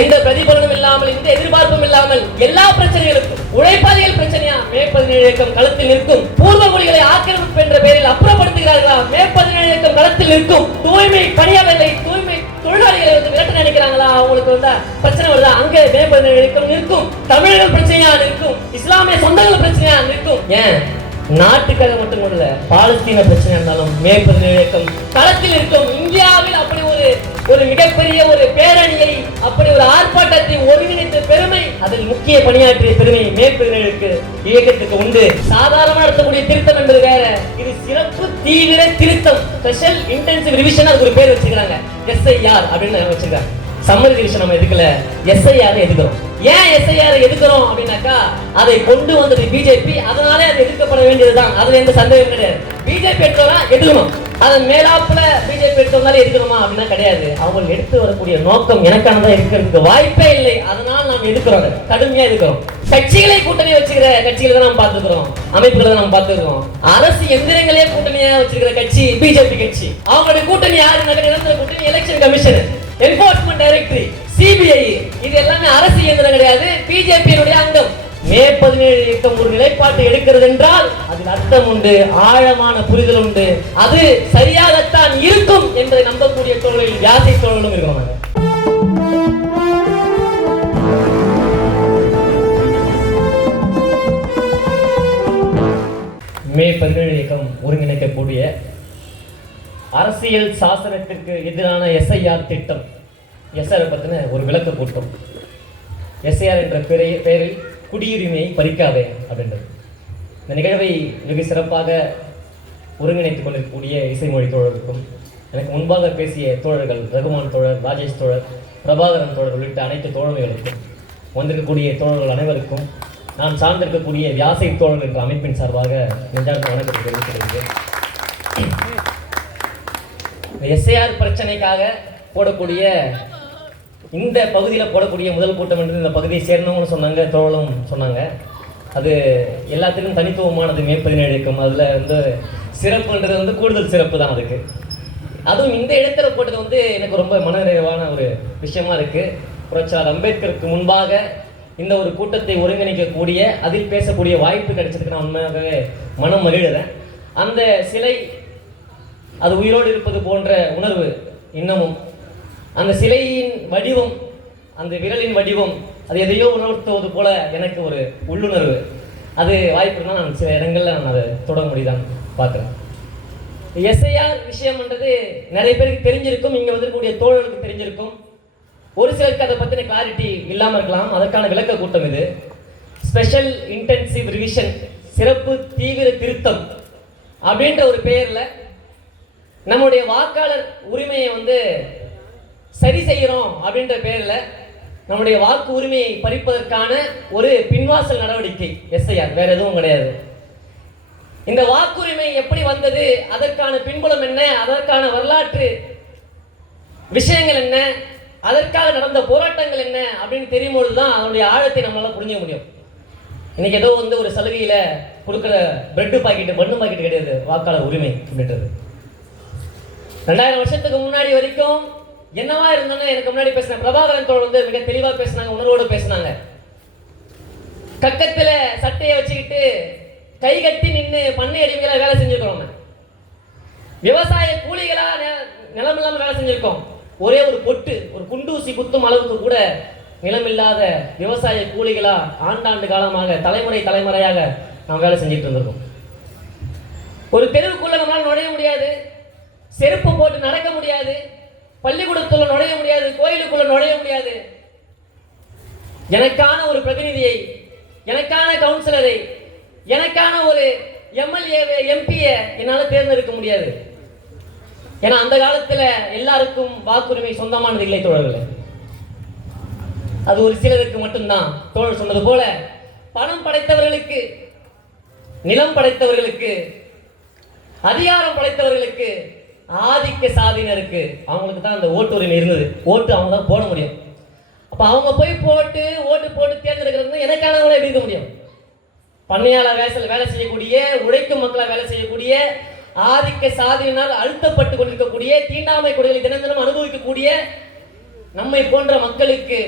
எந்த பிரதிபலனும் இல்லாமல் எந்த எதிர்பார்ப்பும் இல்லாமல் எல்லா பிரச்சனைகளுக்கும் உழைப்பாளிகள் பிரச்சனையா? மேற்பதினேழு இயக்கம் களத்தில் நிற்கும். பூர்வ குடிகளை ஆக்கிரமிப்பு என்ற பெயரில் அப்புறப்படுத்துகிறார்களா? மேற்பதினேழு இயக்கம் களத்தில் நிற்கும். தூய்மை பணியாளர்களை தூய்மை தொழிலாளிகளை வந்து விரட்ட நினைக்கிறாங்களா? அவங்களுக்கு வந்து பிரச்சனை வருதா? அங்க மே இயக்கம் நிற்கும். தமிழர்கள் பிரச்சனையா நிற்கும். இஸ்லாமிய சொந்தங்கள் பிரச்சனையா நிற்கும். ஏன்? நாட்டுக்காக மட்டும் இல்ல பாலஸ்தீன பிரச்சனை இருந்தாலும் மேற்பது இயக்கம் களத்தில் இருக்கும் இந்தியாவில் அப்படி ஒரு ஒரு மிகப்பெரிய ஒரு பேரணியை அப்படி ஒரு ஆர்ப்பாட்டத்தை ஒருங்கிணைத்த பெருமை அதில் முக்கிய பணியாற்றிய பெருமை மே இயக்கத்துக்கு உண்டு. சாதாரணமா நடத்தக்கூடிய திருத்தம் என்பது வேற. இது சிறப்பு தீவிர திருத்தம். ஸ்பெஷல் இன்டென்சிவ் ரிவிஷன் அதுக்கு ஒரு பேர் வச்சுக்கிறாங்க எஸ்ஐஆர் அப்படின்னு வச்சுக்கிறாங்க சம்மர் ரிவிஷன் நம்ம எதுக்கல? எஸ்ஐஆர் எதுக்கிறோம்? ஏன் எஸ்ஐஆர் எதுக்கிறோம் அப்படின்னாக்கா அதை கொண்டு வந்தது பிஜேபி அதனாலே அது எதிர்க்கப்பட வேண்டியதுதான். அதுல எந்த சந்தேகம் கிடையாது. பிஜேபி எடுத்தோம்னா எதுக்கணும் அதன் மேலாப்புல பிஜேபி எடுத்தவங்களால எடுக்கணுமா அப்படின்னா கிடையாது. அவங்க எடுத்து வரக்கூடிய நோக்கம் எனக்கானதான் இருக்கிறதுக்கு வாய்ப்பே இல்லை. அதனால் நாம் எடுக்கிறோம் அதை. கடுமையா எடுக்கிறோம் கட்சிகளை கூட்டணி வச்சுக்கிற கட்சிகளை தான் நாம் பார்த்துக்கிறோம். அமைப்புகளை தான் நாம் பார்த்துக்கிறோம். அரசு எந்திரங்களே கூட்டணியா வச்சிருக்கிற கட்சி பிஜேபி கட்சி. அவங்களுடைய கூட்டணி யாரு? நிரந்தர கூட்டணி election commission enforcement directory CBI இது எல்லாமே அரசு இயந்திரம் கிடையாது பிஜேபியினுடைய அங்கம். மே பதினேழு இயக்கம் ஒரு நிலைப்பாட்டை எடுக்கிறது என்றால் அதில் அர்த்தம் உண்டு ஆழமான புரிதல் உண்டு. அது சரியாகத்தான் இருக்கும் என்பதை நம்பக்கூடிய தோழர்கள் வியாசை தோழர்களும் இருக்கிறோம் மே பதினேழு இயக்கம் ஒருங்கிணைக்கக்கூடிய அரசியல் சாசனத்திற்கு எதிரான எஸ்ஐஆர் திட்டம். எஸ்ஆர் பற்றின ஒரு விளக்க கூட்டம். எஸ்ஐஆர் என்ற பெரிய பெயரில் குடியுரிமையை பறிக்காதே அப்படின்றது. இந்த நிகழ்வை வெகு சிறப்பாக ஒருங்கிணைத்துக் கொண்டிருக்கக்கூடிய இசைமொழி தோழருக்கும் எனக்கு முன்பாக பேசிய தோழர்கள் ரகுமான் தோழர் ராஜேஷ் தோழர் பிரபாகரன் தோழர் உள்ளிட்ட அனைத்து தோழமைகளுக்கும் வந்திருக்கக்கூடிய தோழர்கள் அனைவருக்கும் நான் சார்ந்திருக்கக்கூடிய வியாசை தோழர்கள் என்ற அமைப்பின் சார்பாக நெஞ்சார்ந்த வணக்கத்தை தெரிவித்துக் எஸ்ஏஆர் பிரச்சனைக்காக போடக்கூடிய இந்த பகுதியில் போடக்கூடிய முதல் கூட்டம் என்று இந்த பகுதியை சேர்ந்தவங்களும் சொன்னாங்க தோழலும் சொன்னாங்க. அது எல்லாத்துக்கும் தனித்துவமானது மே பதினேழு அதில் வந்து சிறப்புன்றது வந்து கூடுதல் சிறப்பு தான் அதுக்கு. அதுவும் இந்த இடத்துல போட்டது வந்து எனக்கு ரொம்ப மனநிறைவான ஒரு விஷயமா இருக்குது புரட்சியாளர் அம்பேத்கருக்கு முன்பாக இந்த ஒரு கூட்டத்தை ஒருங்கிணைக்கக்கூடிய அதில் பேசக்கூடிய வாய்ப்பு கிடைச்சதுக்கு நான் உண்மையாகவே மனம் மகிழுறேன் அந்த சிலை அது உயிரோடு இருப்பது போன்ற உணர்வு இன்னமும். அந்த சிலையின் வடிவம் அந்த விரலின் வடிவம் அது எதையோ உணர்த்துவது போல எனக்கு ஒரு உள்ளுணர்வு. அது வாய்ப்பு இருந்தால் நான் சில இடங்களில் நான் அதை தொட முடியுதான் பார்க்குறேன். எஸ்ஐஆர் விஷயம்ன்றது நிறைய பேருக்கு தெரிஞ்சிருக்கும் இங்கே வந்திருக்கக்கூடிய தோழர்களுக்கு தெரிஞ்சிருக்கும். ஒரு சிலருக்கு அதை பற்றின கிளாரிட்டி இல்லாமல் இருக்கலாம் அதற்கான விளக்க கூட்டம் இது. ஸ்பெஷல் இன்டென்சிவ் ரிவிஷன் சிறப்பு தீவிர திருத்தம் அப்படின்ற ஒரு பெயரில் நம்முடைய வாக்காளர் உரிமையை வந்து சரி செய்கிறோம் அப்படின்ற பேரில் நம்முடைய வாக்கு உரிமையை பறிப்பதற்கான ஒரு பின்வாசல் நடவடிக்கை எஸ்ஐஆர் வேற எதுவும் கிடையாது. இந்த வாக்குரிமை எப்படி வந்தது அதற்கான பின்புலம் என்ன அதற்கான வரலாற்று விஷயங்கள் என்ன அதற்காக நடந்த போராட்டங்கள் என்ன அப்படின்னு தெரியும் பொழுது தான் அதனுடைய ஆழத்தை நம்மளால் புரிஞ்சுக்க முடியும். இன்னைக்கு ஏதோ வந்து ஒரு சலுகையில் கொடுக்குற பிரெட்டு பாக்கெட்டு பண்ணு பாக்கெட்டு கிடையாது வாக்காளர் உரிமை அப்படின்றது. ரெண்டாயிரம் வருஷத்துக்கு முன்னாடி வரைக்கும் என்னவா இருந்தாலும் எனக்கு முன்னாடி பேசின பிரபாகரன் தோழர் வந்து மிக தெளிவாக பேசினாங்க உணர்வோடு பேசினாங்க. கக்கத்துல சட்டையை வச்சுக்கிட்டு கை கட்டி நின்று பண்ணை அடிமைகளாக வேலை செஞ்சிருக்கிறோம் விவசாய கூலிகளாக நெ- நிலம் இல்லாமல் வேலை செஞ்சுருக்கோம். ஒரே ஒரு பொட்டு ஒரு குண்டூசி குத்தும் அளவுக்கு கூட நிலம் இல்லாத விவசாய கூலிகளா ஆண்டாண்டு காலமாக தலைமுறை தலைமுறையாக நாம் வேலை செஞ்சுட்டு இருந்திருக்கோம். ஒரு தெருவுக்குள்ள நம்மளால் நுழைய முடியாது. செருப்பு போட்டு நடக்க முடியாது. பள்ளிக்கூடத்துள்ள நுழைய முடியாது. கோயிலுக்குள்ள நுழைய முடியாது. எனக்கான ஒரு பிரதிநிதியை எனக்கான கவுன்சிலரை எனக்கான ஒரு எம்எல்ஏ எம்பியை என்னால் தேர்ந்தெடுக்க முடியாது. ஏன்னா அந்த காலத்தில் எல்லாருக்கும் வாக்குரிமை சொந்தமானது இல்லை தோழர்களே. அது ஒரு சிலருக்கு மட்டும்தான். தோழர் சொன்னது போல பணம் படைத்தவர்களுக்கு நிலம் படைத்தவர்களுக்கு அதிகாரம் படைத்தவர்களுக்கு ஆதிக்க சாதியினருக்கு அவங்களுக்கு தான் அந்த ஓட்டுரிமை இருந்தது. ஓட்டு அவங்க தான் போட முடியும். அப்போ அவங்க போய் போட்டு ஓட்டு போட்டு தேர்ந்தெடுக்கிறது எனக்கானவங்களே எப்படி இருக்க முடியும்? பண்ணையாளர் வேசல் வேலை செய்யக்கூடிய உழைக்கும் மக்களை வேலை செய்யக்கூடிய ஆதிக்க சாதியினால் அழுத்தப்பட்டு கொண்டிருக்கக்கூடிய தீண்டாமை கொடைகளை தினம் தினம் அனுபவிக்கக்கூடிய நம்மை போன்ற மக்களுக்கு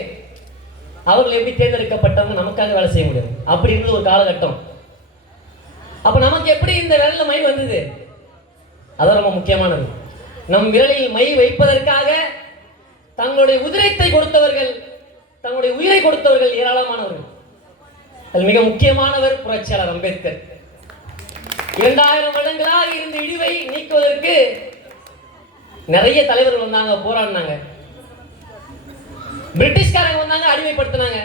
அவர்கள் எப்படி தேர்ந்தெடுக்கப்பட்டவங்க நமக்காக வேலை செய்ய முடியும்? அப்படி இருந்தது ஒரு காலகட்டம். அப்போ நமக்கு எப்படி இந்த வேலையில் மைண்ட் வந்தது? அது ரொம்ப முக்கியமானது. நம் விரலில் மை வைப்பதற்காக தங்களுடைய உதிரத்தை கொடுத்தவர்கள் தங்களுடைய உயிரை கொடுத்தவர்கள் ஏராளமானவர்கள். அதில் மிக முக்கியமானவர் புரட்சியாளர் அம்பேத்கர். இரண்டாயிரம் வருடங்களாக இருந்த இழிவை நீக்குவதற்கு நிறைய தலைவர்கள் வந்தாங்க போராடினாங்க. பிரிட்டிஷ்காரங்க வந்தாங்க அடிமைப்படுத்தினாங்க.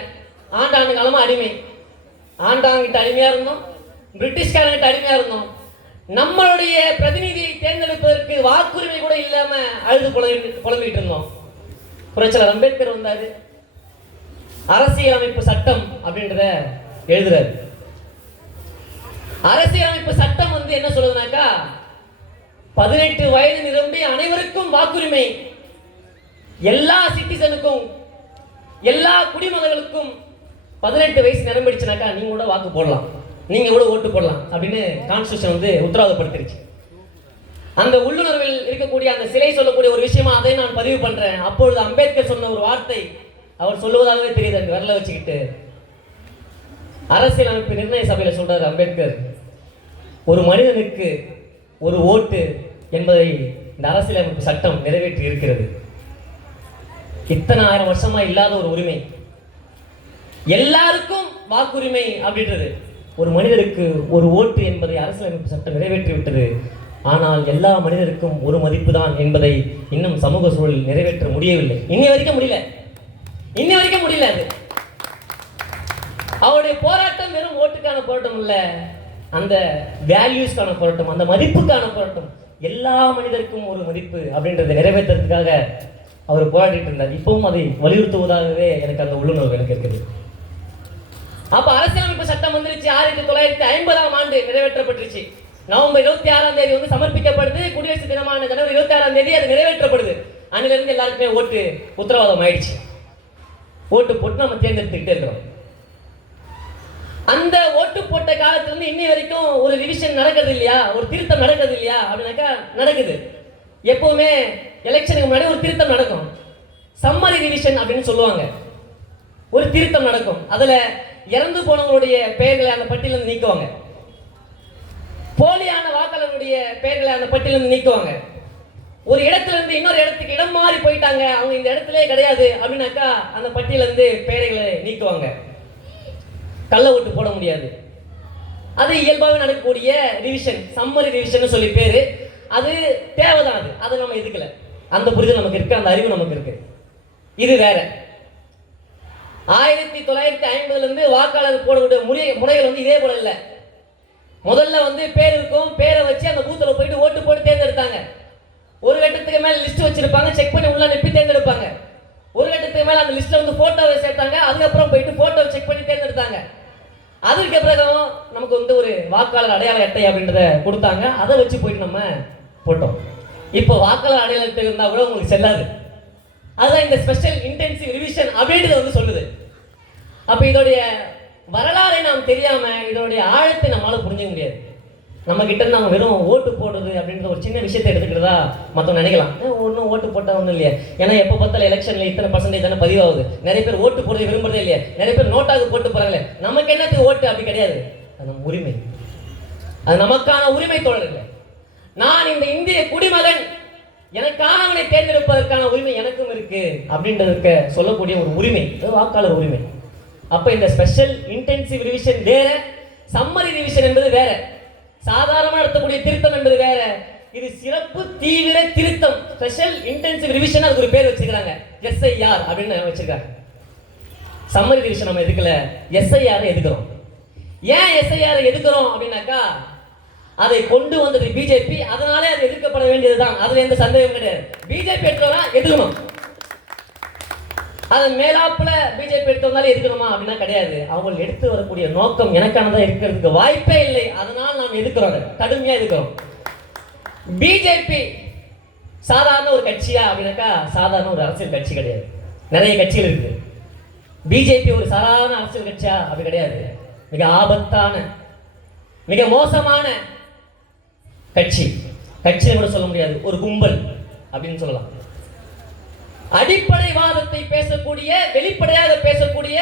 ஆண்டாண்டு காலமா அடிமை. ஆண்டாங்கிட்ட அடிமையா இருந்தோம் பிரிட்டிஷ்காரங்கிட்ட அடிமையா இருந்தோம். நம்மளுடைய பிரதிநிதியை தேர்ந்தெடுப்பதற்கு வாக்குரிமை கூட இல்லாம அழுது புலம்பி புலம்பிட்டு இருந்தோம். புரட்சியாளர் அம்பேத்கர் வந்தாரு. அரசியலமைப்பு சட்டம் அப்படின்றத எழுதுறாரு. அரசியலமைப்பு சட்டம் வந்து என்ன சொல்லுதுனாக்கா பதினெட்டு வயது நிரம்பி அனைவருக்கும் வாக்குரிமை. எல்லா சிட்டிசனுக்கும் எல்லா குடிமகன்களுக்கும் பதினெட்டு வயசு நிரம்பிடுச்சுனாக்கா நீங்க கூட வாக்கு போடலாம். நீங்கள் கூட ஓட்டு போடலாம் அப்படின்னு கான்ஸ்டியூஷன் வந்து உத்தரவாதப்படுத்திருச்சு. அந்த உள்ளுணர்வில் இருக்கக்கூடிய அந்த சிலை சொல்லக்கூடிய ஒரு விஷயமா அதை நான் பதிவு பண்றேன். அப்பொழுது அம்பேத்கர் சொன்ன ஒரு வார்த்தை அவர் சொல்லுவதாகவே தெரியுது அந்த வரல வச்சுக்கிட்டு. அரசியலமைப்பு நிர்ணய சபையில் சொல்றாரு அம்பேத்கர். ஒரு மனிதனுக்கு ஒரு ஓட்டு என்பதை இந்த அரசியலமைப்பு சட்டம் நிறைவேற்றி இருக்கிறது. இத்தனை ஆயிரம் வருஷமா இல்லாத ஒரு உரிமை. எல்லாருக்கும் வாக்குரிமை அப்படின்றது. ஒரு மனிதருக்கு ஒரு ஓட்டு என்பதை அரசியலமைப்பு சட்டம் நிறைவேற்றி விட்டது ஆனால் எல்லா மனிதருக்கும் ஒரு மதிப்பு தான் என்பதை இன்னும் சமூக சூழலில் நிறைவேற்ற முடியவில்லை. இன்னை வரைக்கும் முடியல. இன்னை வரைக்கும் முடியல அது. அவருடைய போராட்டம் வெறும் ஓட்டுக்கான போராட்டம் இல்ல அந்த வேல்யூஸ்க்கான போராட்டம் அந்த மதிப்புக்கான போராட்டம் எல்லா மனிதருக்கும் ஒரு மதிப்பு அப்படின்றத நிறைவேற்றுறதுக்காக அவர் போராடிட்டு இருந்தார். இப்பவும் அதை வலியுறுத்துவதாகவே எனக்கு அந்த உள்ளுணர்வு எனக்கு இருக்குது. அப்ப அரசியலமைப்பு சட்டம் வந்துருச்சு. ஆயிரத்தி தொள்ளாயிரத்தி ஐம்பதாம் ஆண்டு நிறைவேற்றப்பட்டுருச்சு. நவம்பர் இருபத்தி ஆறாம் தேதி வந்து சமர்ப்பிக்கப்படுது. குடியரசு தினமான ஜனவரி இருபத்தி ஆறாம் தேதி அது நிறைவேற்றப்படுது. அன்னில இருந்து எல்லாருக்குமே ஓட்டு உத்தரவாதம் ஆயிடுச்சு. ஓட்டு போட்டு நம்ம தேர்ந்தெடுத்துக்கிட்டே இருக்கிறோம். அந்த ஓட்டு போட்ட காலத்துல இருந்து இன்னி வரைக்கும் ஒரு ரிவிஷன் நடக்கிறது இல்லையா? ஒரு திருத்தம் நடக்கிறது இல்லையா? அப்படின்னாக்கா நடக்குது. எப்பவுமே எலெக்ஷனுக்கு முன்னாடி ஒரு திருத்தம் நடக்கும். சம்மரி ரிவிஷன் அப்படின்னு சொல்லுவாங்க. ஒரு திருத்தம் நடக்கும். அதுல இறந்து போனவங்களுடைய பெயர்களை அந்த பட்டியலிருந்து நீக்குவாங்க. போலியான வாக்காளர்களுடைய பெயர்களை அந்த பட்டியலிருந்து நீக்குவாங்க. ஒரு இடத்துல இருந்து இன்னொரு இடத்துக்கு இடம் மாறி போயிட்டாங்க. அவங்க இந்த இடத்துல கிடையாது அப்படின்னாக்கா அந்த பட்டியல இருந்து பெயர்களை நீக்குவாங்க. கள்ள ஓட்டு போட முடியாது. அது இயல்பாகவே நடக்கக்கூடிய ரிவிஷன் சம்மரி ரிவிஷன் சொல்லி பேர். அது தேவைதான் அது. அதை நம்ம எதுக்கல அந்த புரிதல் நமக்கு இருக்கு அந்த அறிவு நமக்கு இருக்கு. இது வேற. ஆயிரத்தி தொள்ளாயிரத்தி ஐம்பதுலேருந்து வாக்காளர் போடக்கூடிய முறை முறைகள் வந்து இதே போல இல்லை. முதல்ல வந்து பேர் இருக்கும் பேரை வச்சு அந்த பூத்தில் போயிட்டு ஓட்டு போட்டு தேர்ந்தெடுத்தாங்க. ஒரு கட்டத்துக்கு மேலே லிஸ்ட் வச்சிருப்பாங்க செக் பண்ணி உள்ள அனுப்பி தேர்ந்தெடுப்பாங்க. ஒரு கட்டத்துக்கு மேலே அந்த லிஸ்ட்டில் வந்து ஃபோட்டோவை சேர்த்தாங்க அதுக்கப்புறம் போயிட்டு ஃபோட்டோவை செக் பண்ணி தேர்ந்தெடுத்தாங்க. அதற்கு பிறகு நமக்கு வந்து ஒரு வாக்காளர் அடையாள அட்டை அப்படின்றத கொடுத்தாங்க. அதை வச்சு போயிட்டு நம்ம போட்டோம். இப்போ வாக்காளர் அடையாள அட்டை இருந்தால் கூட உங்களுக்கு செல்லாது. அதுதான் இந்த ஸ்பெஷல் இன்டென்சிவ் ரிவிஷன் அப்படின்றது வந்து சொல்லுது. அப்ப இதோடைய வரலாறை நாம் தெரியாம இதோடைய ஆழத்தை நம்மளால புரிஞ்சுக்க முடியாது. நம்ம கிட்ட நம்ம அவங்க வெறும் ஓட்டு போடுறது அப்படின்ற ஒரு சின்ன விஷயத்தை எடுத்துக்கிறதா மற்றவங்க நினைக்கலாம். ஒன்றும் ஓட்டு போட்டா ஒன்றும் இல்லையா? ஏன்னா எப்போ பார்த்தாலும் எலெக்ஷன்ல இத்தனை பர்சன்டேஜ் தானே பதிவாகுது. நிறைய பேர் ஓட்டு போடுறது விரும்புறதே இல்லையா. நிறைய பேர் நோட்டாக போட்டு போறாங்களே. நமக்கு என்னத்துக்கு ஓட்டு? அப்படி கிடையாது. அது நம்ம உரிமை. அது நமக்கான உரிமை தோழர்களே. நான் இந்த இந்திய குடிமகன் எனக்கானவனை தேர்ந்தெடுப்பதற்கான உரிமை எனக்கும் இருக்கு அப்படின்றதுக்கு சொல்லக்கூடிய ஒரு உரிமை அது வாக்காளர் உரிமை. அப்ப இந்த ஸ்பெஷல் இன்டென்சிவ் ரிவிஷன் வேற சம்மரி ரிவிஷன் என்பது வேற. சாதாரணமாக நடத்தக்கூடிய திருத்தம் என்பது வேற. இது சிறப்பு தீவிர திருத்தம். ஸ்பெஷல் இன்டென்சிவ் ரிவிஷன் அதுக்கு ஒரு பேர் வச்சிருக்காங்க எஸ்ஐஆர் அப்படின்னு வச்சிருக்காங்க. சம்மரி ரிவிஷன் நம்ம எதுக்கல? எஸ்ஐஆர் எதுக்குறோம்? ஏன் எஸ்ஐஆர் எதுக்குறோம் அப்படின்னாக்கா அதை கொண்டு வந்தது பிஜேபி அதனாலே அது எதிர்க்கப்பட வேண்டியதுதான். அதுல எந்த சந்தேகம் கிடையாது. பிஜேபி எடுத்தவங்க எதுக்கணும் அது மேலாப்புல பிஜேபி எடுத்து வந்தாலே அப்படின்னா கிடையாது. அவங்க எடுத்து வரக்கூடிய நோக்கம் எனக்கானதான் இருக்கிறதுக்கு வாய்ப்பே இல்லை. அதனால் நாம் எதுக்குறோம் கடுமையா எதுக்குறோம் பிஜேபி சாதாரண ஒரு கட்சியா அப்படின்னாக்கா சாதாரண ஒரு அரசியல் கட்சி கிடையாது. நிறைய கட்சிகள் இருக்கு பிஜேபி ஒரு சாதாரண அரசியல் கட்சியா? அப்படி கிடையாது. மிக ஆபத்தான மிக மோசமான கட்சி. கட்சியை கூட சொல்ல முடியாது. ஒரு கும்பல் அப்படின்னு சொல்லலாம். அடிப்படைவாதத்தை பேசக்கூடிய வெளிப்படையாக பேசக்கூடிய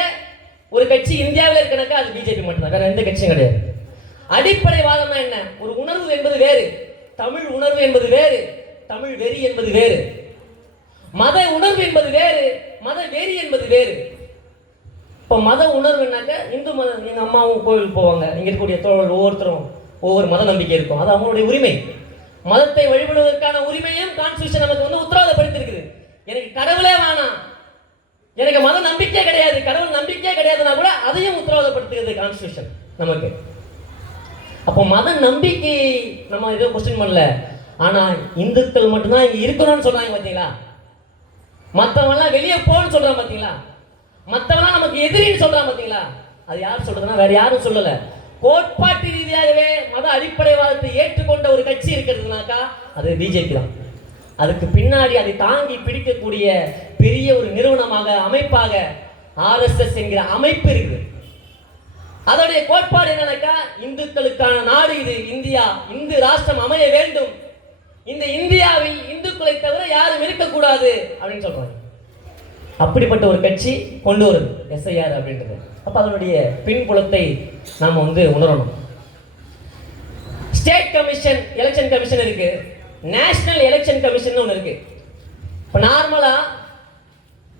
ஒரு கட்சி இந்தியாவில் இருக்கனாக்கா அது பிஜேபி மட்டும்தான். வேற எந்த கட்சியும் கிடையாது. அடிப்படைவாதம்னா என்ன? ஒரு உணர்வு என்பது வேறு. தமிழ் உணர்வு என்பது வேறு. தமிழ் வெறி என்பது வேறு. மத உணர்வு என்பது வேறு. மத வெறி என்பது வேறு. இப்போ மத உணர்வுனாக்க இந்து மதம் எங்கள் அம்மாவும் கோவில் போவாங்க. இங்கே இருக்கக்கூடிய தோழர்கள் ஒவ்வொருத்தரும் ஒவ்வொரு மத நம்பிக்கை இருக்கும். அது அவங்களுடைய உரிமை. மதத்தை வழிபடுவதற்கான உரிமையும் கான்ஸ்டியூஷன் நமக்கு வந்து உத்தரவாதப்படுத்திருக்குது. எனக்கு கடவுளே வேணாம். எனக்கு மத நம்பிக்கை கிடையாது. கடவுள் நம்பிக்கையே கிடையாதுன்னா கூட அதையும் உத்தரவாதப்படுத்துகிறது கான்ஸ்டியூஷன் நமக்கு. அப்போ மத நம்பிக்கை நம்ம ஏதோ கொஸ்டின் பண்ணல. ஆனால் இந்துக்கள் மட்டும்தான் இங்கே இருக்கணும்னு சொல்கிறாங்க பார்த்தீங்களா மற்றவங்களாம் வெளியே போன்னு சொல்கிறான் பார்த்தீங்களா மற்றவங்களாம் நமக்கு எதிரின்னு சொல்கிறான் பார்த்தீங்களா அது யார் சொல்கிறதுனா வேறு யாரும் சொல்லலை. கோட்பாட்டு ரீதியாகவே மத அடிப்படைவாதத்தை ஏற்றுக்கொண்ட ஒரு கட்சி இருக்கிறதுனாக்கா அது பிஜேபி தான். அதுக்கு பின்னாடி அதை தாங்கி பிடிக்கக்கூடிய பெரிய ஒரு நிறுவனமாக அமைப்பாக ஆர்எஸ்எஸ் என்கிற அமைப்பு இருக்குது. அதோடைய கோட்பாடு என்னன்னாக்கா இந்துக்களுக்கான நாடு இது இந்தியா. இந்து ராஷ்டிரம் அமைய வேண்டும். இந்த இந்தியாவில் இந்துக்களை தவிர யாரும் இருக்கக்கூடாது அப்படின்னு சொல்றாங்க. அப்படிப்பட்ட ஒரு கட்சி கொண்டு வருது எஸ்ஐஆர் அப்படின்றது. அப்போ அதனுடைய பின்புலத்தை நாம் வந்து உணரணும். ஸ்டேட் கமிஷன் எலெக்ஷன் கமிஷன் இருக்கு. நேஷனல் எலெக்ஷன் கமிஷன் ஒன்று இருக்கு. இப்போ நார்மலாக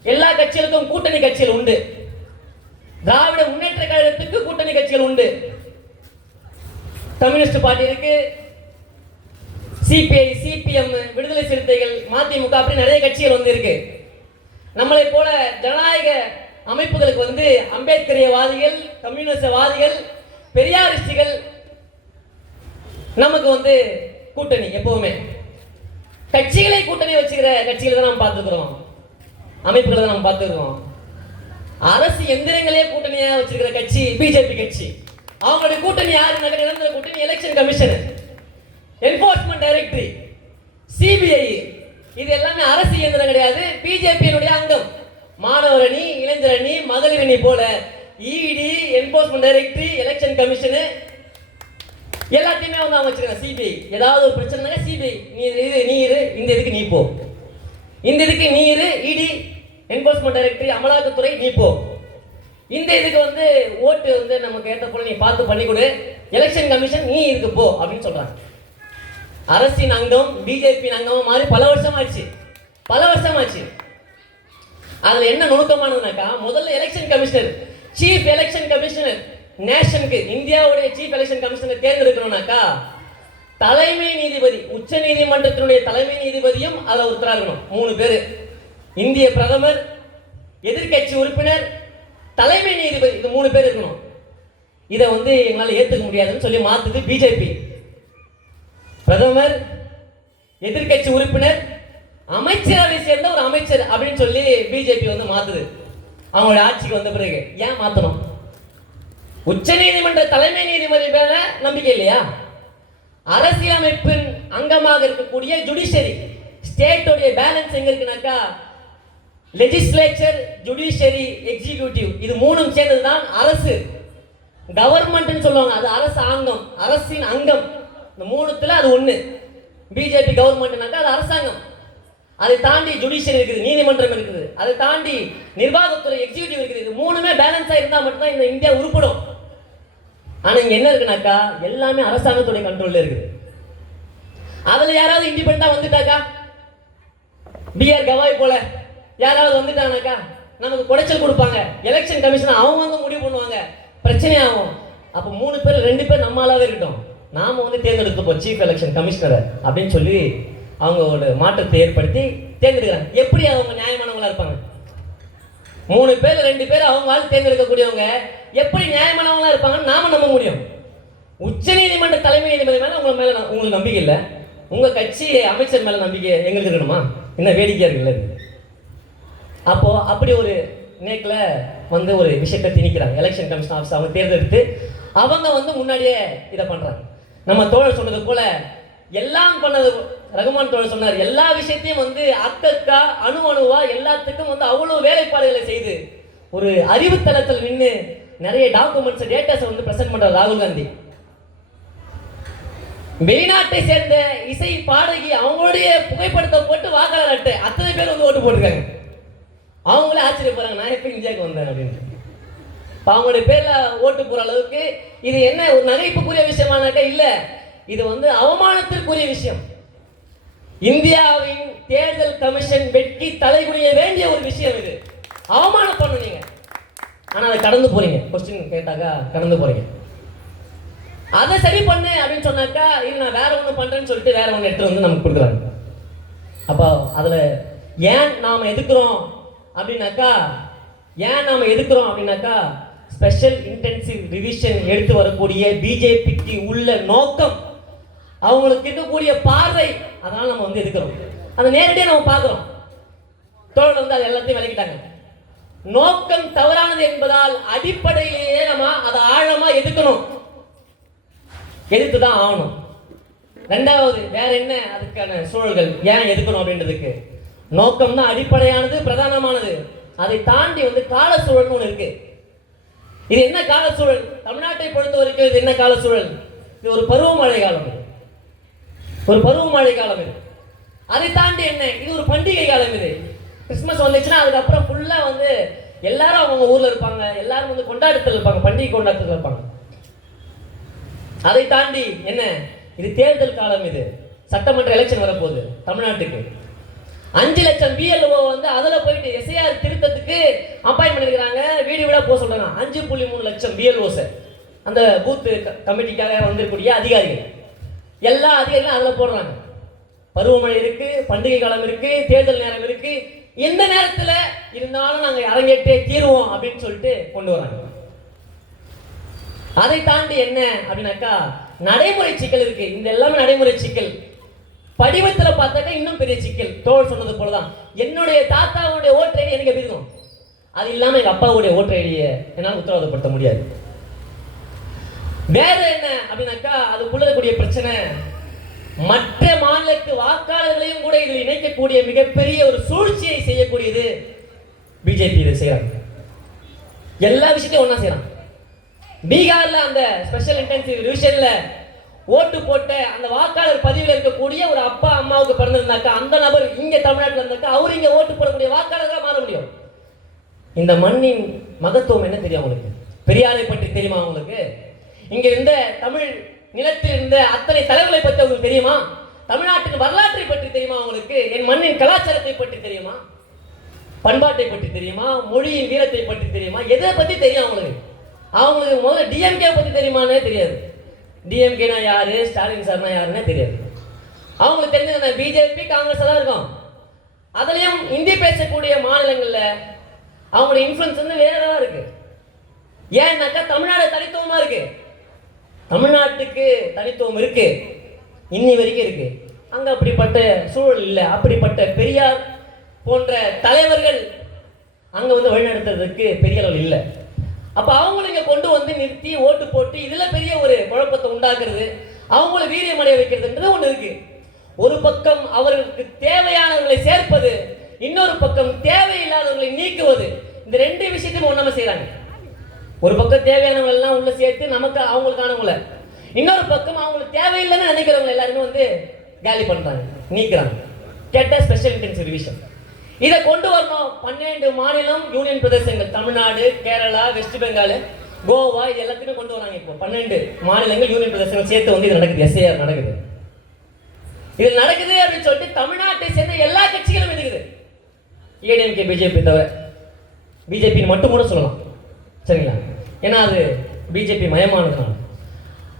எல்லா கட்சிகளுக்கும் கூட்டணி கட்சிகள் உண்டு. திராவிட முன்னேற்ற கழகத்துக்கு கூட்டணி கட்சிகள் உண்டு. கம்யூனிஸ்ட் பார்ட்டி இருக்கு. சிபிஐ சிபிஎம் விடுதலை சிறுத்தைகள் மதிமுக அப்படின்னு நிறைய கட்சிகள் வந்து இருக்கு. நம்மளை போல ஜனநாயக அமைப்புகளுக்கு வந்து அம்பேத்கரியவாதிகள் கம்யூனிஸ்டவாதிகள் பெரியாரிஸ்டிகள் நமக்கு வந்து கூட்டணி எப்பவுமே கட்சிகளை கூட்டணி வச்சுக்கிற கட்சிகளை தான் நம்ம பார்த்துக்கிறோம் அமைப்புகளை தான் நம்ம பார்த்துக்கிறோம் அரசு எந்திரங்களே கூட்டணியாக வச்சிருக்கிற கட்சி பிஜேபி கட்சி. அவங்களுடைய கூட்டணி யாரு? நடக்கிற கூட்டணி election commission enforcement directory CBI இது எல்லாமே அரசு இயந்திரம் கிடையாது. பிஜேபியினுடைய அங்கம் மாணவர் அணி இளைஞர் அணி மகளிர் அணி போல இடி என்போர்ஸ்மெண்ட் டைரக்டரி எலெக்ஷன் கமிஷனு எல்லாத்தையுமே வந்து அவங்க வச்சுருக்காங்க. சிபிஐ ஏதாவது ஒரு பிரச்சனைனா சிபிஐ நீ இது நீ இரு. இந்த இதுக்கு நீ போ. இந்த இதுக்கு நீ இரு. இடி என்போர்ஸ்மெண்ட் டைரக்டரி அமலாக்கத்துறை நீ போ. இந்த இதுக்கு வந்து ஓட்டு வந்து நமக்கு ஏற்ற போல நீ பார்த்து பண்ணி கொடு. எலெக்ஷன் கமிஷன் நீ இதுக்கு போ அப்படின்னு சொல்கிறாங்க அரசின் அங்கம் பிஜேபி அங்கமா மாறி பல வருஷம் ஆச்சு பல வருஷம் ஆச்சு அதுல என்ன நுணுக்கமானதுனாக்கா முதல்ல election commissioner chief election commissioner நேஷனுக்கு இந்தியாவுடைய சீஃப் எலெக்ஷன் கமிஷனர் தேர்ந்தெடுக்கணும்னாக்கா தலைமை நீதிபதி உச்ச நீதிமன்றத்தினுடைய தலைமை நீதிபதியும் அதில் ஒருத்தரா இருக்கணும். மூணு பேர். இந்திய பிரதமர் எதிர்க்கட்சி உறுப்பினர் தலைமை நீதிபதி இது மூணு பேர் இருக்கணும். இதை வந்து எங்களால் ஏற்றுக்க முடியாதுன்னு சொல்லி மாத்துது பிஜேபி. பிரதமர் எதிர்க்கட்சி உறுப்பினர் அமைச்சரவை சேர்ந்த ஒரு அமைச்சர் அப்படின்னு சொல்லி பிஜேபி வந்து மாத்துது. அவங்களுடைய ஆட்சிக்கு வந்த பிறகு ஏன் மாத்தணும்? உச்ச நீதிமன்ற தலைமை நீதிபதி மேல நம்பிக்கை இல்லையா? அரசியலமைப்பின் அங்கமாக இருக்கக்கூடிய ஜுடிஷரி ஸ்டேட்டோடைய பேலன்ஸ் எங்க இருக்குனாக்கா லெஜிஸ்லேச்சர் ஜுடிஷியரி எக்ஸிகியூட்டிவ் இது மூணும் சேர்ந்தது தான் அரசு கவர்மெண்ட்னு சொல்லுவாங்க அது அரசு ஆங்கம் அரசின் அங்கம். இந்த மூணுத்துல அது ஒண்ணு. பிஜேபி கவர்மெண்ட்னாக்கா அது அரசாங்கம். அதை தாண்டி ஜுடிஷியரி இருக்குது நீதிமன்றம் இருக்குது. அதை தாண்டி நிர்வாகத்துறை எக்ஸிகியூட்டிவ் இருக்குது. இது மூணுமே பேலன்ஸா இருந்தா மட்டும்தான் இந்த இந்தியா உருப்படும். ஆனா இங்க என்ன இருக்குனாக்கா எல்லாமே அரசாங்கத்துடைய கண்ட்ரோல்ல இருக்குது. அதுல யாராவது இண்டிபெண்டா வந்துட்டாக்கா? பிஆர் கவாய் போல யாராவது வந்துட்டானாக்கா நமக்கு குடைச்சல் கொடுப்பாங்க. எலெக்ஷன் கமிஷன் அவங்க வந்து முடிவு பண்ணுவாங்க. பிரச்சனை ஆகும் அப்போ மூணு பேர் ரெண்டு பேர் நம்மளாவே இருக்கட்டும். நாம் வந்து தேர்ந்தெடுக்கப்போம் சீஃப் எலெக்ஷன் கமிஷனரை அப்படின்னு சொல்லி அவங்க ஒரு மாற்றத்தை ஏற்படுத்தி தேர்ந்தெடுக்கிறாங்க. எப்படி அவங்க நியாயமானவங்களா இருப்பாங்க? மூணு பேர் ரெண்டு பேர் அவங்களால தேர்ந்தெடுக்கக்கூடியவங்க எப்படி நியாயமானவங்களா இருப்பாங்கன்னு நாம நம்ப முடியும். உச்ச நீதிமன்ற தலைமை நீதிபதி மேலே உங்களை மேலே ந- உங்களுக்கு நம்பிக்கை இல்லை. உங்கள் கட்சி அமைச்சர் மேலே நம்பிக்கை எங்களுக்கு இருக்கணுமா? என்ன வேடிக்கையாக இருக்குல்ல அப்போது அப்படி ஒரு நேக்கில் வந்து ஒரு விஷயத்தை திணிக்கிறாங்க. எலெக்ஷன் கமிஷன் ஆஃபீஸ் அவங்க தேர்ந்தெடுத்து அவங்க வந்து முன்னாடியே இதை பண்ணுறாங்க நம்ம தோழர் சொன்னது போல எல்லாம் பண்ணது ரகுமான் தோழர் சொன்னார் எல்லா விஷயத்தையும் வந்து அக்கக்கா அணு அணுவா எல்லாத்துக்கும் வந்து அவ்வளோ வேலைப்பாடுகளை செய்து ஒரு அறிவுத்தளத்தில் நின்று நிறைய டாக்குமெண்ட்ஸ் டேட்டாஸை வந்து ப்ரெசென்ட் பண்ணுற ராகுல் காந்தி. வெளிநாட்டை சேர்ந்த இசை பாடகி அவங்களுடைய புகைப்படத்தை போட்டு வாக்காளர் அட்டை அத்தனை பேர் வந்து ஓட்டு போட்டிருக்காங்க. அவங்களே ஆச்சரியப்படுறாங்க நான் எப்படி இந்தியாவுக்கு வந்தேன் அப்படின்ட்டு அவங்களுடைய பேரில் ஓட்டு போகிற அளவுக்கு இது என்ன ஒரு நகைப்புக்குரிய விஷயமானாக்கா இல்லை. இது வந்து அவமானத்திற்குரிய விஷயம். இந்தியாவின் தேர்தல் கமிஷன் வெட்டி தலைகுனிய வேண்டிய ஒரு விஷயம் இது. அவமானம் நீங்கள் ஆனால் அதை கடந்து போகிறீங்க கொஸ்டின் கேட்டாக்கா கடந்து போகிறீங்க அதை சரி பண்ணு அப்படின்னு சொன்னாக்கா இது நான் வேற ஒன்று பண்ணுறேன்னு சொல்லிட்டு வேற ஒன்று எடுத்துகிட்டு வந்து நமக்கு கொடுக்குறாங்க. அப்போ அதில் ஏன் நாம் எதுக்குறோம் அப்படின்னாக்கா ஏன் நாம் எதுக்குறோம் அப்படின்னாக்கா ஸ்பெஷல் இன்டென்சிவ் ரிவிஷன் எடுத்து வரக்கூடிய பிஜேபிக்கு உள்ள நோக்கம் அவங்களுக்கு இருக்கக்கூடிய பார்வை. அதனால நம்ம வந்து எடுக்கிறோம் அதை நேரடியாக நம்ம பார்க்குறோம். தோழர் வந்து அது எல்லாத்தையும் விளக்கிட்டாங்க. நோக்கம் தவறானது என்பதால் அடிப்படையிலேயே நம்ம அதை ஆழமாக எதுக்கணும் எதிர்த்து தான் ஆகணும். ரெண்டாவது வேற என்ன அதுக்கான சூழல்கள்? ஏன் எதுக்கணும் அப்படின்றதுக்கு? நோக்கம் தான் அடிப்படையானது பிரதானமானது. அதை தாண்டி வந்து கால சூழல்னு ஒன்று இருக்குது இது என்ன கால சூழல்? தமிழ்நாட்டை பொறுத்த வரைக்கும் இது என்ன கால சூழல்? இது ஒரு பருவமழை காலம் இது. ஒரு பருவமழை காலம் இது. அதை தாண்டி என்ன? இது ஒரு பண்டிகை காலம் இது. கிறிஸ்மஸ் வந்துச்சுன்னா அதுக்கப்புறம் ஃபுல்லாக வந்து எல்லாரும் அவங்க ஊரில் இருப்பாங்க. எல்லாரும் வந்து கொண்டாட்டத்தில் இருப்பாங்க. பண்டிகை கொண்டாட்டத்தில் இருப்பாங்க. அதை தாண்டி என்ன? இது தேர்தல் காலம் இது. சட்டமன்ற எலெக்ஷன் வரப்போகுது தமிழ்நாட்டுக்கு. அஞ்சு லட்சம் பிஎல்ஓ வந்து அதில் போயிட்டு எஸ்ஐஆர் திருத்தத்துக்கு அப்பாயின் பண்ணிருக்கிறாங்க. வீடு வீடாக போக சொல்கிறாங்க அஞ்சு புள்ளி மூணு லட்சம் பிஎல்ஓ சார் அந்த பூத்து கமிட்டிக்காக வந்திருக்கக்கூடிய அதிகாரிகள். எல்லா அதிகாரிகளும் அதில் போடுறாங்க. பருவமழை இருக்குது பண்டிகை காலம் இருக்குது தேர்தல் நேரம் இருக்குது எந்த நேரத்தில் இருந்தாலும் நாங்கள் அரங்கேற்றே தீருவோம் அப்படின்னு சொல்லிட்டு கொண்டு வராங்க அதை தாண்டி என்ன அப்படின்னாக்கா நடைமுறை சிக்கல் இருக்கு. இந்த எல்லாமே நடைமுறை சிக்கல். படிவத்துல பார்த்தாக்கா இன்னும் பெரிய சிக்கல். தோல் சொன்னது போலதான். என்னுடைய தாத்தாவுடைய ஓட்டர் ஐடி எனக்கு எப்படி இருக்கும்? அது இல்லாம எங்க அப்பாவுடைய ஓட்டர் ஐடியை என்னால் உத்தரவாதப்படுத்த முடியாது. வேற என்ன அப்படின்னாக்கா அதுக்குள்ள இருக்கக்கூடிய பிரச்சனை. மற்ற மாநிலத்து வாக்காளர்களையும் கூட இதில் இணைக்கக்கூடிய மிகப்பெரிய ஒரு சூழ்ச்சியை செய்யக்கூடியது பிஜேபி இதை செய்கிறாங்க எல்லா விஷயத்தையும் ஒன்றா செய்கிறான் பீகாரில் அந்த ஸ்பெஷல் இன்டென்சிவ் ரிவிஷனில் ஓட்டு போட்ட அந்த வாக்காளர் பதிவில் இருக்கக்கூடிய ஒரு அப்பா அம்மாவுக்கு பிறந்திருந்தாக்கா அந்த நபர் இங்க தமிழ்நாட்டில் இருந்தாக்கா அவர் இங்க ஓட்டு போடக்கூடிய வாக்காளர்களாக மாற முடியும். இந்த மண்ணின் மகத்துவம் என்ன தெரியும் உங்களுக்கு? பெரியாரை பற்றி தெரியுமா உங்களுக்கு? இங்க இருந்த தமிழ் நிலத்தில் இருந்த அத்தனை தலைவர்களை பற்றி உங்களுக்கு தெரியுமா? தமிழ்நாட்டின் வரலாற்றை பற்றி தெரியுமா உங்களுக்கு? என் மண்ணின் கலாச்சாரத்தை பற்றி தெரியுமா? பண்பாட்டை பற்றி தெரியுமா? மொழியின் வீரத்தை பற்றி தெரியுமா? எதை பற்றி தெரியும் அவங்களுக்கு? அவங்களுக்கு முதல்ல டிஎம்கே பற்றி தெரியுமானே தெரியாது. டிஎம்கேனா யாரு? ஸ்டாலின் சார்னா யாருன்னே தெரியாது. அவங்களுக்கு தெரிஞ்சது பிஜேபி காங்கிரஸ் தான் இருக்கும். அதுலேயும் இந்தி பேசக்கூடிய மாநிலங்களில் அவங்களோட இன்ஃப்ளூயன்ஸ் வந்து வேறதா இருக்கு. ஏன்னாக்கா தமிழ்நாடு தனித்துவமாக இருக்கு. தமிழ்நாட்டுக்கு தனித்துவம் இருக்கு. இன்னி வரைக்கும் இருக்கு. அங்கே அப்படிப்பட்ட சூழல் இல்லை. அப்படிப்பட்ட பெரியார் போன்ற தலைவர்கள் அங்கே வந்து வழிநடத்துறதுக்கு பெரிய அளவில் இல்லை. அப்போ அவங்களை இங்கே கொண்டு வந்து நிறுத்தி ஓட்டு போட்டு இதில் பெரிய ஒரு குழப்பத்தை உண்டாக்குறது அவங்கள வீரியமடைய வைக்கிறதுன்றது ஒன்று இருக்கு. ஒரு பக்கம் அவர்களுக்கு தேவையானவர்களை சேர்ப்பது இன்னொரு பக்கம் தேவையில்லாதவர்களை நீக்குவது இந்த ரெண்டு விஷயத்தையும் ஒன்றாம செய்கிறாங்க ஒரு பக்கம் தேவையானவங்க எல்லாம் உள்ள சேர்த்து நமக்கு அவங்களுக்கானவங்கள இன்னொரு பக்கம் அவங்களுக்கு தேவையில்லைன்னு நினைக்கிறவங்க எல்லாருமே வந்து காலி பண்ணுறாங்க நீக்கிறாங்க. கேட்டால் ஸ்பெஷல் இன்டென்சிவ் ரிவிஷன் இதை கொண்டு வரணும். பன்னெண்டு மாநிலம் யூனியன் பிரதேசங்கள் தமிழ்நாடு கேரளா வெஸ்ட் பெங்கால் கோவா இது எல்லாத்தையுமே கொண்டு வராங்க இப்போ. பன்னெண்டு மாநிலங்கள் யூனியன் பிரதேசங்கள் சேர்த்து வந்து இது நடக்குது எஸ்ஐஆர் நடக்குது. இது நடக்குது அப்படின்னு சொல்லிட்டு தமிழ்நாட்டை சேர்ந்த எல்லா கட்சிகளும் இருக்குது ஏடிஎம்கே பிஜேபி தவிர பிஜேபின்னு மட்டும் கூட சொல்லலாம். சரிங்களா? ஏன்னா அது பிஜேபி மயமானதுனால.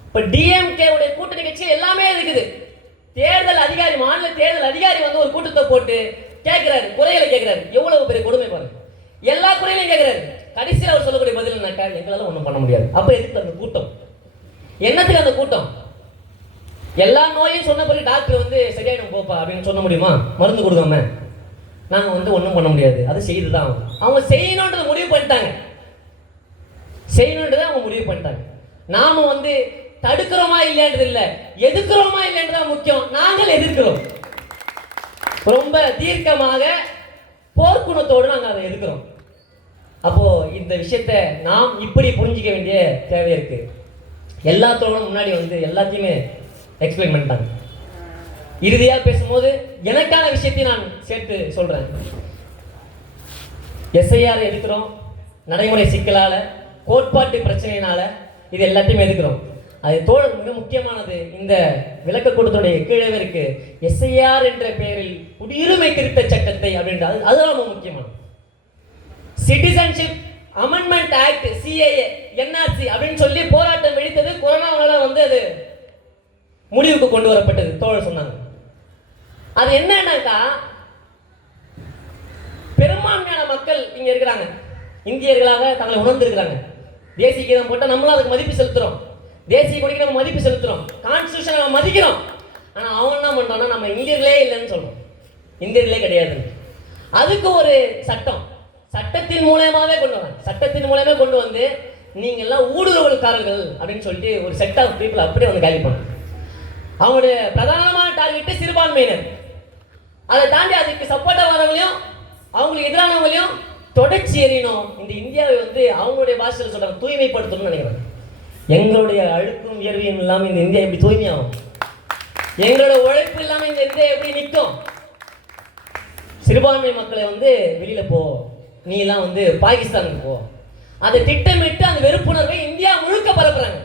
இப்போ டிஎம்கே உடைய கூட்டணி கட்சி எல்லாமே இருக்குது தேர்தல் அதிகாரி மாநில தேர்தல் அதிகாரி வந்து ஒரு கூட்டத்தை போட்டு கேட்கிறாரு குறைகளை கேட்கிறாரு எவ்வளவு பெரிய கொடுமை பாருங்க எல்லா குறைகளையும் கேட்கிறாரு கடைசியில் அவர் சொல்லக்கூடிய பதில் என்னக்கா? எங்களால் ஒன்றும் பண்ண முடியாது. அப்போ எதுக்கு அந்த கூட்டம்? என்னத்துக்கு அந்த கூட்டம்? எல்லா நோயும் சொன்ன பிறகு டாக்டர் வந்து சரியாயிடும் போப்பா அப்படின்னு சொல்ல முடியுமா? மருந்து கொடுக்காம. நாங்கள் வந்து ஒன்றும் பண்ண முடியாது. அதை செய்து தான் அவங்க அவங்க செய்யணுன்றதை முடிவு பண்ணிட்டாங்க. செய்யணுன்றதை அவங்க முடிவு பண்ணிட்டாங்க. நாம வந்து தடுக்கிறோமா இல்லைன்றது இல்லை எதிர்க்கிறோமா இல்லைன்றது முக்கியம். நாங்கள் எதிர்க்கிறோம். ரொம்ப தீர்க்கமாக போர்க்குணத்தோடு நாங்கள் அதை எதிர்க்கிறோம். அப்போது இந்த விஷயத்த நாம் இப்படி புரிஞ்சிக்க வேண்டிய தேவை இருக்குது எல்லாத்தோட முன்னாடி வந்து எல்லாத்தையுமே எக்ஸ்பிளைன் பண்ணிட்டாங்க. இறுதியாக பேசும்போது எனக்கான விஷயத்தையும் நான் சேர்த்து சொல்கிறேன் எஸ்ஐஆர் எடுக்கிறோம் நடைமுறை சிக்கலால் கோட்பாட்டு பிரச்சனையினால் இது எல்லாத்தையும் எதுக்குறோம் அது தோழர் மிக முக்கியமானது. இந்த விளக்க கூட்டத்துடைய கீழே இருக்கு எஸ்ஐஆர் என்ற பெயரில் குடியுரிமை திருத்த சட்டத்தை அப்படின்றது அது அதுதான் ரொம்ப முக்கியமானது. Citizenship amendment act CAA NRC அப்படின்னு சொல்லி போராட்டம் வெடித்தது. கொரோனாவால வந்து அது முடிவுக்கு கொண்டு வரப்பட்டது. தோழர் சொன்னாங்க. அது என்னன்னாக்கா பெரும்பான்மையான மக்கள் இங்க இருக்கிறாங்க. இந்தியர்களாக தங்களை உணர்ந்திருக்கிறாங்க. தேசிய கீதம் போட்டால் நம்மளும் அதுக்கு மதிப்பு செலுத்துறோம். தேசிய கொடிக்கு நம்ம மதிப்பு செலுத்துகிறோம் கான்ஸ்டியூஷனை நம்ம மதிக்கிறோம். ஆனால் அவன் என்ன பண்ணுறான்னா நம்ம இந்தியர்களே இல்லைன்னு சொல்கிறோம் இந்தியர்களே கிடையாது. அதுக்கு ஒரு சட்டம். சட்டத்தின் மூலயமாவே கொண்டு வரேன் சட்டத்தின் மூலயமே கொண்டு வந்து நீங்கள்லாம் ஊடுருவல்காரர்கள் அப்படின்னு சொல்லிட்டு ஒரு செட் ஆஃப் பீப்புள் அப்படியே வந்து கேள்வி பண்ணாங்க அவங்களுடைய பிரதானமான டார்கெட்டு சிறுபான்மையினர். அதை தாண்டி அதுக்கு சப்போர்ட்டாக வரவங்களையும் அவங்களுக்கு எதிரானவங்களையும் தொடர்ச்சி எறியணும். இந்த இந்தியாவை வந்து அவங்களுடைய பாஷையில் சொல்கிறாங்க தூய்மைப்படுத்தணும்னு நினைக்கிறாங்க எங்களுடைய அழுக்கும் வியர்வையும் இல்லாமல் இந்த இந்தியா எப்படி தூய்மையாகும்? எங்களோட உழைப்பு இல்லாமல் இந்த இந்தியா எப்படி நிற்கும்? சிறுபான்மை மக்களை வந்து வெளியில போ. நீ எல்லாம் வந்து பாகிஸ்தானுக்கு போ. அதை திட்டமிட்டு அந்த வெறுப்புணர்வை இந்தியா முழுக்க பரப்புறாங்க.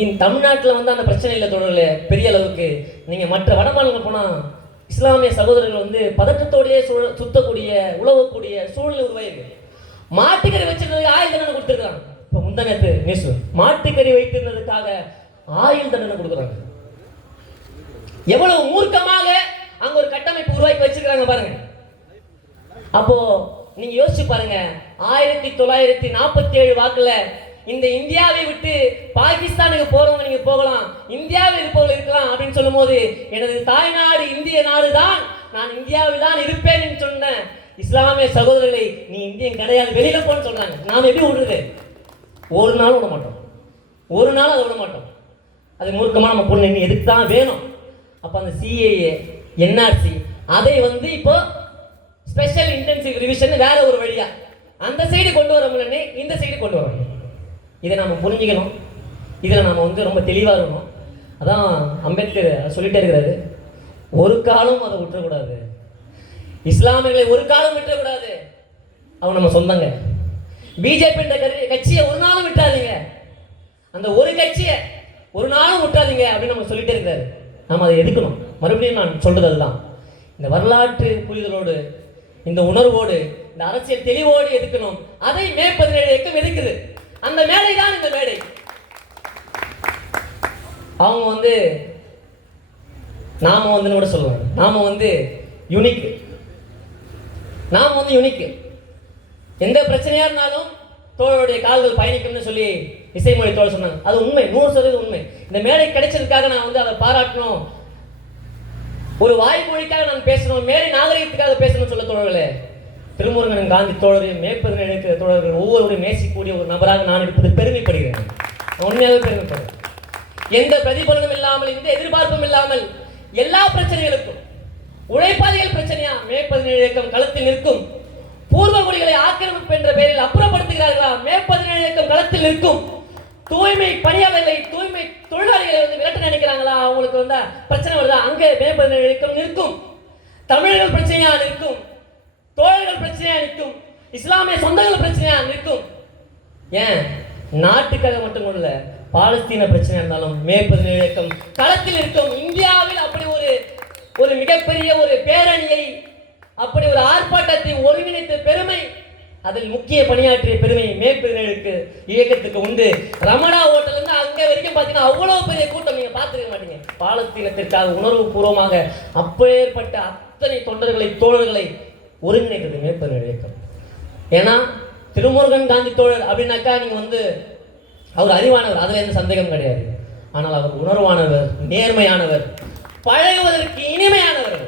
இந்த தமிழ்நாட்டில் வந்து அந்த பிரச்சனை இல்லை தொடரல பெரிய அளவுக்கு. நீங்கள் மற்ற வட மாநிலங்கள் போனால் இஸ்லாமிய சகோதரர்கள் வந்து பதட்டத்தோடையே சூழ சுத்தக்கூடிய உழவக்கூடிய சூழ்நிலை உருவாயிருக்கு. மாட்டுக்கறி வச்சிருந்ததுக்கு ஆயுதம் கொடுத்துருக்காங்க இப்போ முந்தனத்து நியூஸ் மாட்டுக்கறி வைத்திருந்ததுக்காக ஆயுள் தண்டனை கொடுக்குறாங்க. எவ்வளவு மூர்க்கமாக அங்க ஒரு கட்டமைப்பு உருவாக்கி வச்சிருக்காங்க பாருங்க. அப்போ நீங்க யோசிச்சு பாருங்க ஆயிரத்தி தொள்ளாயிரத்தி நாற்பத்தி ஏழு வாக்குல இந்த இந்தியாவை விட்டு பாகிஸ்தானுக்கு போறவங்க நீங்க போகலாம் இந்தியாவில் இருப்பவர்கள் இருக்கலாம் அப்படின்னு சொல்லும் போது எனது தாய்நாடு இந்திய நாடு தான் நான் இந்தியாவில் தான் இருப்பேன் சொன்ன இஸ்லாமிய சகோதரர்களை நீ இந்தியன் கிடையாது வெளியில போன்னு சொல்றாங்க. நாம எப்படி விடுறது? ஒரு நாள் விட மாட்டோம். ஒரு நாள் அதை விட மாட்டோம். அது மூர்க்கமாக நம்ம பொண்ணு இன்னும் எதுக்கு தான் வேணும்? அப்போ அந்த சிஏஏ என்ஆர்சி அதை வந்து இப்போ ஸ்பெஷல் இன்டென்சிவ் ரிவிஷன் வேற ஒரு வழியா அந்த சைடு கொண்டு வர முடியலன்னு இந்த சைடு கொண்டு வர இதை நம்ம புரிஞ்சுக்கணும். இதில் நம்ம வந்து ரொம்ப தெளிவாக இருக்கணும். அதான் அம்பேத்கர் சொல்லிட்டே இருக்கிறாரு. ஒரு காலம் அதை விட்டுறக்கூடாது. இஸ்லாமியர்களை ஒரு காலம் விட்டுறக்கூடாது. அவங்க நம்ம சொந்தங்க. பிஜேபி என்ற கட்சி- கட்சியை ஒரு நாளும் விட்டாதீங்க. அந்த ஒரு கட்சியை ஒரு நாளும் விட்டாதீங்க அப்படின்னு நம்ம சொல்லிட்டே இருக்காரு நம்ம அதை எதுக்கணும் மறுபடியும் நான் சொல்றது அதுதான். இந்த வரலாற்று புரிதலோடு இந்த உணர்வோடு இந்த அரசியல் தெளிவோடு எதுக்கணும் அதை மே பதினேழு இயக்கம் எதுக்குது அந்த மேடை தான் இந்த மேடை. அவங்க வந்து நாம வந்து கூட சொல்லுவாங்க. நாம வந்து யுனிக் நாம வந்து யுனிக் எந்த பிரச்சனையாக இருந்தாலும் தோழருடைய கால்கள் பயணிக்கும்னு சொல்லி இசைமொழி தோழர் சொன்னாங்க. அது உண்மை நூறு சதவீதம் உண்மை. இந்த மேடை கிடைச்சதுக்காக நான் வந்து அதை பாராட்டணும். ஒரு வாய்மொழிக்காக நான் பேசணும் மேடை நாகரிகத்துக்காக பேசணும்னு சொல்ல தோழர்களே திருமுருகன் காந்தி தோழரையும் மேற்பதில் இருக்கிற தோழர்கள் ஒவ்வொருவரையும் நேசிக்கூடிய ஒரு நபராக நான் இருப்பது பெருமைப்படுகிறேன். நான் உண்மையாகவே பெருமைப்படுறேன். எந்த பிரதிபலனும் இல்லாமல் எந்த எதிர்பார்ப்பும் இல்லாமல் எல்லா பிரச்சனைகளுக்கும் உழைப்பாளிகள் பிரச்சனையா மேற்பதில் இயக்கம் களத்தில் நிற்கும் பூர்வ குடிகளை ஆக்கிரமிப்பு என்ற பெயரில் அப்புறப்படுத்துகிறார்களா? மே பதினேழு இயக்கம் களத்தில் இருக்கும் தூய்மை பணியாளர்களை தூய்மை தொழிலாளிகளை வந்து விரட்ட நினைக்கிறாங்களா? அவங்களுக்கு வந்து பிரச்சனை வருதா? அங்கே மே பதினேழு இயக்கம் நிற்கும். தமிழர்கள் பிரச்சனையா நிற்கும். தோழர்கள் பிரச்சனையா நிற்கும். இஸ்லாமிய சொந்தங்கள் பிரச்சனையா நிற்கும். ஏன்? நாட்டுக்காக மட்டும் இல்ல பாலஸ்தீன பிரச்சனை இருந்தாலும் மே பதினேழு இயக்கம் களத்தில் இருக்கும் இந்தியாவில் அப்படி ஒரு ஒரு மிகப்பெரிய ஒரு பேரணியை அப்படி ஒரு ஆர்ப்பாட்டத்தை ஒருங்கிணைத்த பெருமை அதில் முக்கிய பணியாற்றிய பெருமை மேற்பிரிவினருக்கு இயக்கத்துக்கு உண்டு. ரமணா ஹோட்டல் இருந்து அங்க வரைக்கும் பார்த்தீங்கன்னா அவ்வளவு பெரிய கூட்டம் நீங்க பார்த்துருக்க மாட்டீங்க. பாலஸ்தீனத்திற்காக உணர்வு பூர்வமாக அப்பேற்பட்ட அத்தனை தொண்டர்களை தோழர்களை ஒருங்கிணைக்கிறது மேற்பிரிவினர் இயக்கம். ஏன்னா திருமுருகன் காந்தி தோழர் அப்படின்னாக்கா நீங்க வந்து அவர் அறிவானவர் அதுல எந்த சந்தேகம் கிடையாது. ஆனால் அவர் உணர்வானவர் நேர்மையானவர் பழகுவதற்கு இனிமையானவர்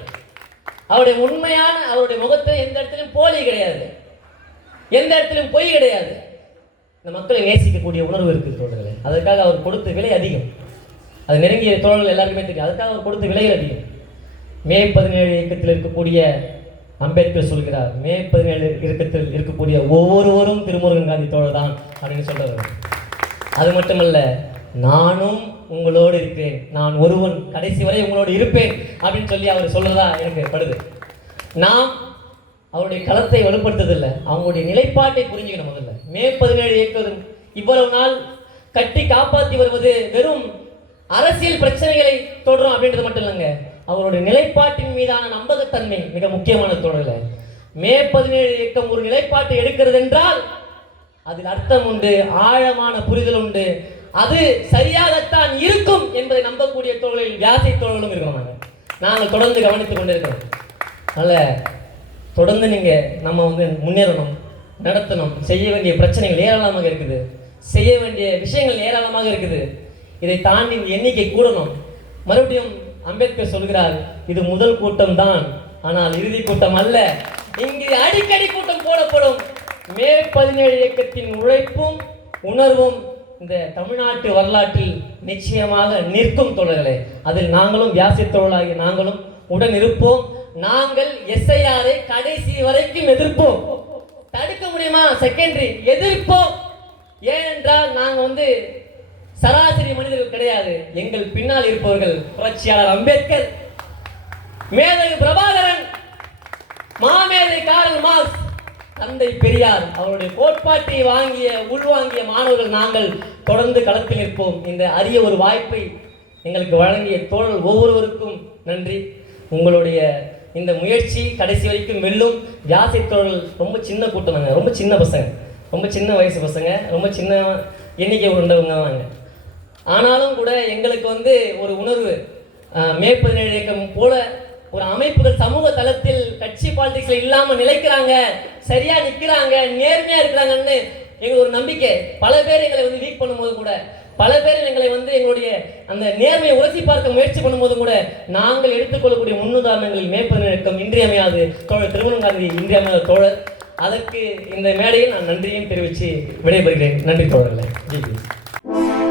அவருடைய உண்மையான அவருடைய முகத்தில் எந்த இடத்துலையும் போலி கிடையாது. எந்த இடத்துலையும் பொய் கிடையாது. இந்த மக்களை நேசிக்கக்கூடிய உணர்வு இருக்குது தோழர்களே. அதற்காக அவர் கொடுத்த விலை அதிகம். அது நெருங்கிய தோழர்கள் எல்லாருக்குமே தெரியும். அதுக்காக அவர் கொடுத்த விலை அதிகம். மே பதினேழு இயக்கத்தில் இருக்கக்கூடிய அம்பேத்கர் சொல்கிறார். மே பதினேழு இயக்கத்தில் இருக்கக்கூடிய ஒவ்வொருவரும் திருமுருகன் காந்தி தோழர் தான் அப்படின்னு சொல்கிறார் அது மட்டுமல்ல நானும் உங்களோடு இருக்கிறேன். நான் ஒருவன் கடைசி வரை உங்களோடு இருப்பேன் அப்படின்னு சொல்லி அவர் சொல்றதா எனக்கு படுது. நாம் அவருடைய களத்தை வலுப்படுத்துறதில்லை அவங்களுடைய நிலைப்பாட்டை புரிஞ்சுக்கணும் முதல்ல. மே பதினேழு இயக்கம் இவ்வளவு நாள் கட்டி காப்பாற்றி வருவது வெறும் அரசியல் பிரச்சனைகளை தொடரும் அப்படின்றது மட்டும் இல்லைங்க. அவருடைய நிலைப்பாட்டின் மீதான நம்பகத்தன்மை மிக முக்கியமான தொடரல மே பதினேழு இயக்கம் ஒரு நிலைப்பாட்டை எடுக்கிறது என்றால் அதில் அர்த்தம் உண்டு ஆழமான புரிதல் உண்டு அது சரியாகத்தான் இருக்கும் என்பதை நம்பக்கூடிய தோழர்கள் வியாசை தோழர்களும் இருக்கிறோம் நாங்கள் நாங்கள் தொடர்ந்து கவனித்துக் கொண்டிருக்கிறோம். அதனால் தொடர்ந்து நீங்கள் நம்ம வந்து முன்னேறணும் நடத்தணும் செய்ய வேண்டிய பிரச்சனைகள் ஏராளமாக இருக்குது. செய்ய வேண்டிய விஷயங்கள் ஏராளமாக இருக்குது. இதை தாண்டி எண்ணிக்கை கூடணும். மறுபடியும் அம்பேத்கர் சொல்கிறார் இது முதல் கூட்டம் தான். ஆனால் இறுதி கூட்டம் அல்ல. இங்கு அடிக்கடி கூட்டம் போடப்படும். மே பதினேழு இயக்கத்தின் உழைப்பும் உணர்வும் இந்த தமிழ்நாட்டு வரலாற்றில் நிச்சயமாக நிற்கும் தோழர்களே. அதில் நாங்களும் வியாசி தொழிலாகி நாங்களும் உடன் இருப்போம். நாங்கள் எஸ்ஐஆரை கடைசி வரைக்கும் எதிர்ப்போம். தடுக்க முடியுமா? செகண்டரி எதிர்ப்போம். ஏனென்றால் நாங்கள் வந்து சராசரி மனிதர்கள் கிடையாது. எங்கள் பின்னால் இருப்பவர்கள் புரட்சியாளர் அம்பேத்கர் மேதகு பிரபாகரன் மாமேதை காரல் மார்க்ஸ் தந்தை பெரியார் அவருடைய கோட்பாட்டை வாங்கிய உள்வாங்கிய மாணவர்கள் நாங்கள் தொடர்ந்து களத்தில் நிற்போம். இந்த அரிய ஒரு வாய்ப்பை எங்களுக்கு வழங்கிய தோழல் ஒவ்வொருவருக்கும் நன்றி. உங்களுடைய இந்த முயற்சி கடைசி வரைக்கும் வெல்லும் வியாசை தோழல் ரொம்ப சின்ன கூட்டம் தாங்க ரொம்ப சின்ன பசங்க. ரொம்ப சின்ன வயசு பசங்க. ரொம்ப சின்ன எண்ணிக்கை உண்டவங்க தாங்க ஆனாலும் கூட எங்களுக்கு வந்து ஒரு உணர்வு அஹ், மே பதினேழு இயக்கம் போல ஒரு அமைப்புகள் சமூக தளத்தில் கட்சி பாலிடிக்ஸ்ல இல்லாம நிலைக்கிறாங்க சரியா நிக்கிறாங்க நேர்மையா இருக்கிறாங்கன்னு எங்களுக்கு ஒரு நம்பிக்கை. பல பேர் எங்களை வந்து வீக் பண்ணும்போது கூட பல பேர் எங்களை வந்து எங்களுடைய அந்த நேர்மையை உரசி பார்க்க முயற்சி பண்ணும்போது கூட நாங்கள் எடுத்துக்கொள்ளக்கூடிய முன்னுதாரணங்களில் மேற்பது பதினேழு இன்றியமையாது தோழர் திருமணம் காந்தி இன்றியமையாத தோழர். அதற்கு இந்த மேடையில் நான் நன்றியும் தெரிவித்து விடைபெறுகிறேன். நன்றி தோழர்களே. ஜி.